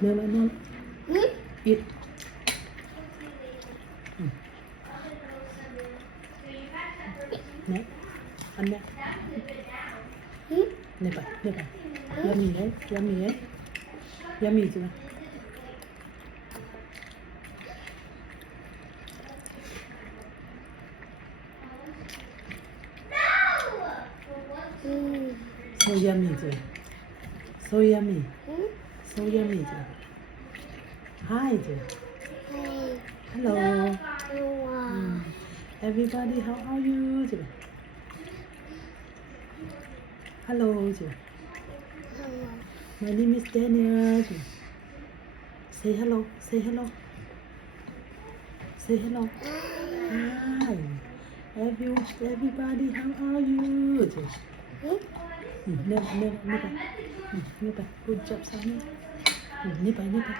Nè lại nè. Eat. Nè. Ăn nè. Nè bà, nè bà. Yummy ấy, yummy ấy. Yummy chưa? So yummy chưa? So yummy. So yummy chưa? Hi chưa? Hello. Everybody, how are you chưa? Hello chưa? My name is Daniel chưa? Say hello, say hello. Say hello. Hi. Everybody, how are you chưa? Nè, nè, nè bà. Nè bà, good job Sammy. Nè bà, nè bà.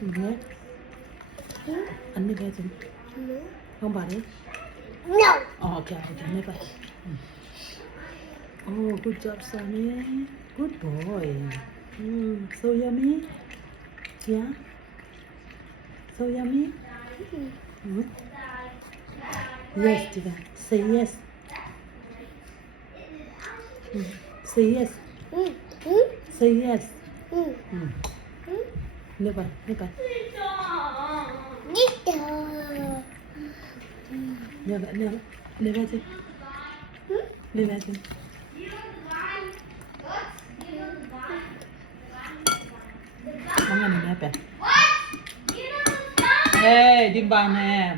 Nè. Anh nè bà chưa? Không bà đấy. No. Oh, okay, nè bà. Oh, good job Sammy. Good boy. So yummy. Yeah. So yummy. Yes, Diva. Say yes. Say yes. Say yes. Never, never, never, never, never chưa? Never chưa? Món ăn này đẹp. Hey, đi bàn nè.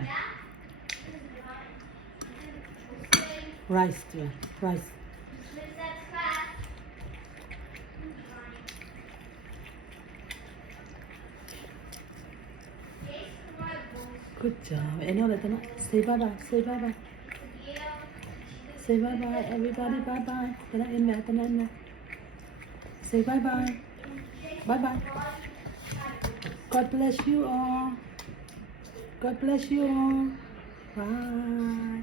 Rice chưa? Rice. Good job. Any other thing? Say bye bye. Say bye bye. Say bye bye. Everybody bye bye. Cái này em về, cái này em về. Say bye bye. Bye bye. God bless you all. God bless you all. Bye.